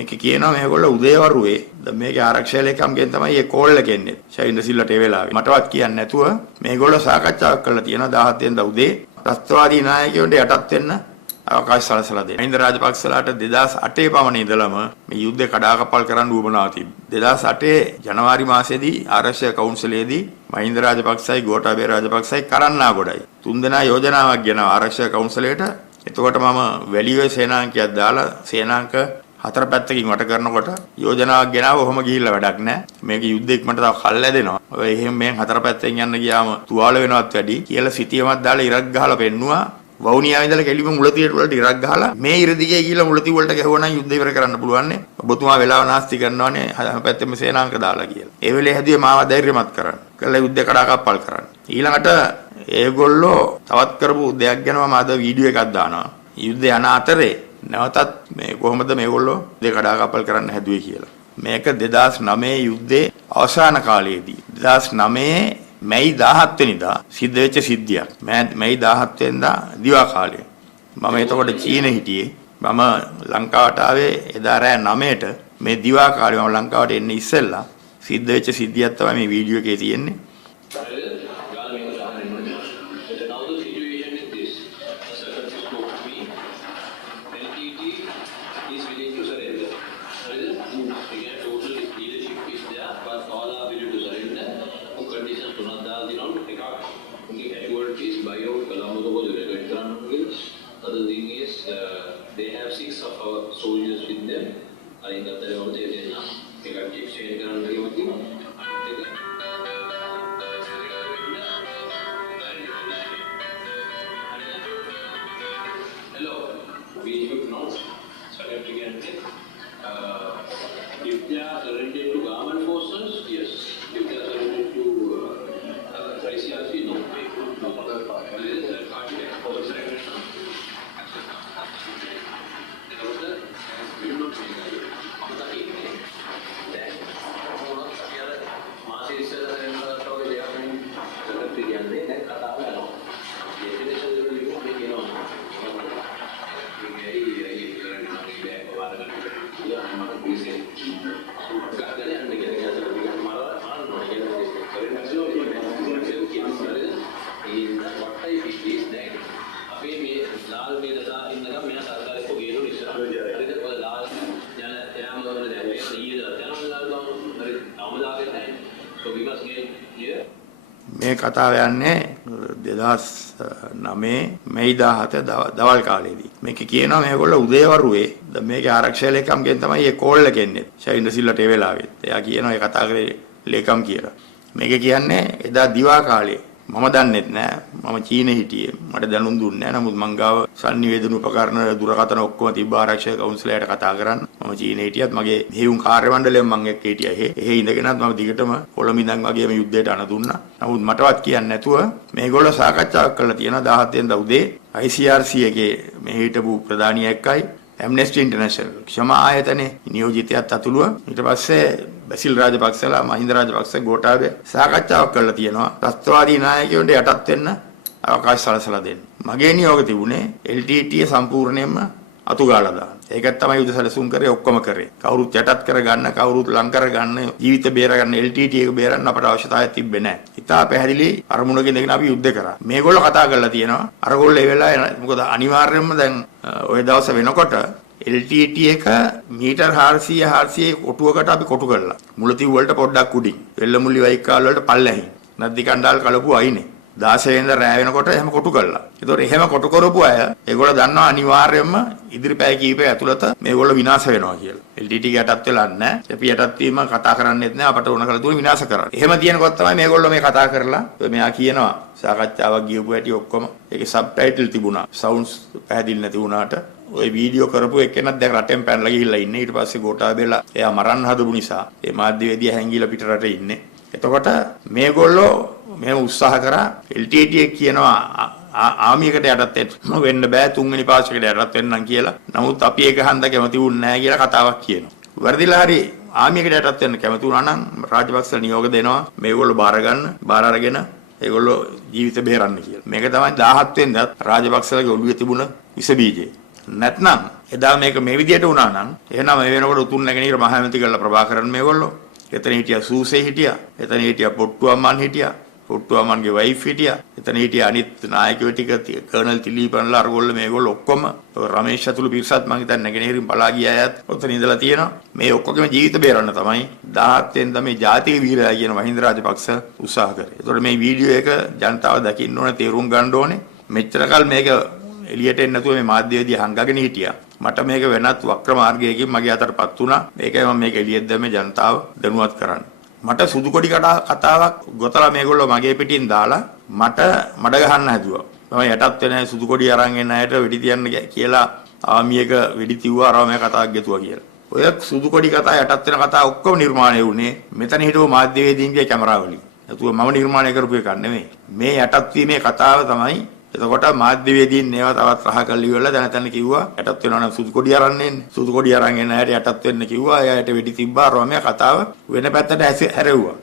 මේක කියනවා මේගොල්ලෝ උදේවරුේ මේකේ ආරක්ෂක ලේකම්ගෙන් තමයි මේ කෝල් එක එන්නේ. ශෛන්ද්‍ර සිල්ලට ඒ වෙලාවේ. මටවත් කියන්නේ නැතුව මේගොල්ලෝ සාකච්ඡාවක් කරලා තියෙනවා 17 වෙනිදා උදේ ත්‍රස්තවාදී නායකයන්ට යටත් වෙන්න අවකාශ සලසලා දෙන්න. මහින්ද රාජපක්ෂලාට 2008 පමණ ඉඳලම මේ යුද්ධේ කඩාකප්පල් කරන්න උවමනාව තිබ්බා. 2008 ජනවාරි මාසයේදී ආරක්ෂක කවුන්සිලයේදී මහින්ද රාජපක්ෂයි ගෝඨාභය රාජපක්ෂයි කරන්නා ගොඩයි. තුන්දෙනා යෝජනාවක් ගෙනාවා ආරක්ෂක කවුන්සිලයට. එතකොට මම වැලියෝ සේනාංකයක් දාලා සේනාංක 4 පැත්තකින් වට කරනකොට යෝජනාවක් ගෙනාව ඔහොම ගිහිල්ලා වැඩක් නැහැ. මේක යුද්ධෙක් මට තව කල් ඇදෙනවා. ඔය එහෙම මෙන් 4 පැත්තෙන් යන්න ගියාම තුවාල වෙනවත් වැඩි කියලා සිටියමක් දාලා ඉරක් ගහලා පෙන්නුවා. වවුනියාවේ ඉඳලා කෙලිම මුලතියට වලට ඉරක් ගහලා මේ ඉර දිගේ ගිහිල්ලා මුලති වලට ගැහුවා නම් යුද්ධ ඉවර කරන්න පුළුවන් නේ. ඔබතුමා වෙලාව නාස්ති කරනවානේ හැම පැත්තෙම සේනාංක දාලා කියලා. ඒ වෙලේ හැදුවේ මාව ධෛර්යමත් කරන්න. කළා යුද්ධ කඩාකප්පල් කරන්න. ඊළඟට ඒගොල්ලෝ තවත් කරපු දෙයක් ගැන මම අද වීඩියෝ එකක් දානවා. යුද්ධ යන අතරේ නැවතත් මේ කොහොමද මේගොල්ලෝ යුද්ධ කඩාකප්පල් කරන්න හැදුවේ කියලා. මේක 2009 යුද්ධේ අවසාන කාලයේදී 2009 මැයි 17 වෙනිදා සිද්ධ වෙච්ච සිද්ධියක්. මැයි 17 වෙනිදා දිවා කාලේ. මම එතකොට චීනේ හිටියේ. මම ලංකාවට ආවේ එදා රෑ 9ට මේ දිවා කාලේ මම ලංකාවට එන්නේ ඉස්සෙල්ලා සිද්ධ වෙච්ච සිද්ධියක් තමයි මේ වීඩියෝ එකේ තියෙන්නේ. Other thing is, they have 6 of our soldiers with them. I think that they are there now. They got exchange and everything. Hello, we should know significantly. If they are surrendered to government forces, yes. If they are surrendered to ICRC, no. මේ කතාව යන්නේ 2009 මැයි 17 දවල් කාලේදී. මේක කියනවා මේගොල්ලෝ උදේවරුේ මේකේ ආරක්ෂක ලේකම්ගෙන් තමයි මේ කෝල් එක එන්නේ. ශෛන්ද්‍ර සිල්ලට ඒ වෙලාවේ. එයා කියනවා ඒ කතා කරේ ලේකම් කියලා. මේක කියන්නේ එදා දිවා කාලේ මම දන්නෙත් නෑ. මම චීනේ හිටියේ. මට දැනුම් දුන්නේ නෑ. නමුත් මං ගාව සංනිවේදන උපකරණ දුරකථන ඔක්කොම තිබ්බ ආරක්ෂක කවුන්සිලයට කතා කරන්න. මම චීනේ හිටියත් මගේ හේවුම් කාර්ය මණ්ඩලයෙන් මං එක්ක හිටියා. එහෙ ඉඳගෙනත් මම දිගටම කොළඹ ඉඳන් වගේම යුද්ධයට අණ දුන්නා. නමුත් මටවත් කියන්නේ නැතුව මේගොල්ලෝ සාකච්ඡාවක් කරලා තියෙනවා 17 වෙනිදා උදේ ICRC එකේ මේ හිටපු ප්‍රධානියෙක්යි ඇම්නෙස්ටි ඉන්ටර්නැෂනල් ක්ෂමා ආයතනයේ නියෝජිතයත් අතුළුව ඊට පස්සේ බැසිල් රාජපක්ෂලා මහින්ද රාජපක්ෂ ගෝඨාභය සාකච්ඡාවක් කරලා තියෙනවා ත්‍රස්තවාදී නායකයන්ට යටත් වෙන්න අවකාශ සලසලා දෙන්න. මගේ නියෝගය තිබුණේ LTTE සම්පූර්ණයෙන්ම අතුගාලා දාන්න. ඒකත් තමයි යුද සැලසුම් කරේ ඔක්කොම කරේ. කවුරුත් යටත් කරගන්න, කවුරුත් ලං කරගන්න, ජීවිත බේරගන්න LTTE එක බේරන්න අපට අවශ්‍යතාවයක් තිබ්බේ නැහැ. ඉතා පැහැදිලි අරමුණකින් ඉඳගෙන අපි යුද්ධ කරා. මේගොල්ලෝ කතා කරලා තියෙනවා. අරගොල්ලෝ ඒ වෙලාවේ මොකද අනිවාර්යයෙන්ම දැන් ওই දවස් වෙනකොට LTT එක මීටර් 400 කොටුවකට අපි කොටු කරලා මුලතිව් වලට පොඩ්ඩක් උඩින් වෙල්ලමුල්ලි වයිකාල් වලට පල්ලෙහින් නද්දි කණ්ඩාල් කලපු අයිනේ 16 වෙනිදා රෑ වෙනකොට එහෙම කොටු කළා. ඒතකොට එහෙම කොටු කරපු අය ඒගොල්ලෝ දන්නවා අනිවාර්යයෙන්ම ඉදිරි පැය කීපය ඇතුළත මේගොල්ලෝ විනාශ වෙනවා කියලා. LTT යටත් වෙලා නැහැ. අපි යටත් වීම කතා කරන්නේත් නැහැ. අපට ඕන කරලා දුන්නේ විනාශ කරන්න. එහෙම තියෙනකොට තමයි මේගොල්ලෝ මේ කතා කරලා මෙයා කියනවා සාකච්ඡාවක් ගියපු හැටි ඔක්කොම ඒකේ සබ්ටයිටල් තිබුණා. සවුන්ඩ්ස් පැහැදිලි නැති වුණාට ඔය වීඩියෝ කරපු එකෙනත් දැන් රටෙන් පැනලා ගිහිල්ලා ඉන්නේ. ඊට පස්සේ ගෝඨාභයලා එයා මරන්න හදපු නිසා ඒ මාධ්‍යවේදියා හැංගිලා පිට රටේ ඉන්නේ. එතකොට මේගොල්ලෝ මෙහෙම උත්සාහ කරා LTT කියනවා ආමියකට යටත් වෙන්න බෑ තුන්වෙනි පාර්ශ්වයකට යටත් වෙන්නම් කියලා. නමුත් අපි ඒක හන්ද කැමති වුන්නේ නැහැ කියලා කතාවක් කියනවා. වර්ධිලා හරි ආමියකට යටත් වෙන්න කැමති වුණා නම් රාජපක්ෂ නියෝග දෙනවා මේගොල්ලෝ බාර අරගෙන ඒගොල්ලෝ ජීවිත බේරන්න කියලා. මේක තමයි 17 වෙනිදා රාජපක්ෂලගේ ඔළුවේ තිබුණ විස බීජය. නැත්නම් එදා මේක මේ විදියට වුණා නම් එහෙනම් මේ වෙනකොට උතුම් නැගෙනහිර මහ ඇමති කරලා ප්‍රභාකරන් මේගොල්ලෝ එතන හිටියා සූසේ හිටියා එතන හිටියා පොට්ටුවම්මන් හිටියා පොට්ටුවම්මන්ගේ වයිෆ් හිටියා එතන හිටියා අනිත් නායකයෝ ටික කර්නල් තිලීපන්ලා අරගොල්ලෝ මේගොල්ලෝ ඔක්කොම රමේෂ් ඇතුළු පිරිසත් මං හිතන්නේ නැගෙනහිරින් පලා ගිය අයත් ඔතන ඉඳලා තියෙනවා මේ ඔක්කොගේම ජීවිත බේරන්න තමයි 17 වෙනිදා මේ ජාතික වීරයා කියන මහින්ද රාජපක්ෂ උත්සාහ කරේ. ඒතකොට මේ වීඩියෝ එක ජනතාව දකින්න ඕනේ තේරුම් ගන්න ඕනේ. මෙච්චර කල් මේක එළියට එන්නේ නැතුව මේ මාධ්‍යවේදී හංගගෙන හිටියා. මට මේක වෙනත් වක්‍ර මාර්ගයකින් මගේ අතටපත් වුණා. මේකයි මම මේක එළියට දැම්මේ ජනතාව දැනුවත් කරන්න. මට සුදු කොඩි කතාවක් ගොතලා මේගොල්ලෝ මගේ පිටින් දාලා මට මඩ ගහන්න හැදුවා. මම යටත් වෙන සුදු කොඩි අරන් එන අයට වෙඩි තියන්න කියලා ආමියක වෙඩි තියුවා අරම මේ කතාවක් ගෙතුවා කියලා. ඔය සුදු කොඩි කතා යටත් වෙන කතා ඔක්කොම නිර්මාණය වුණේ මෙතන හිටපු මාධ්‍යවේදීන්ගේ කැමරාවලින්. නැතුව මම නිර්මාණය කරපු එකක් නෙමෙයි. මේ යටත් වීමේ කතාව තමයි එතකොට මාධ්‍යවේදීන් ඒවා තවත් රහ කරලා ඉවරලා දැන තැන කිව්වා යටත් වෙනවා නම් සුදු කොඩි අරන් එන්නේ. සුදු කොඩි අරන් එන අයට යටත් වෙන්න කිව්වා. එයාට වෙඩි තිබ්බා අරම මේ කතාව වෙන පැත්තට හැරෙව්වා.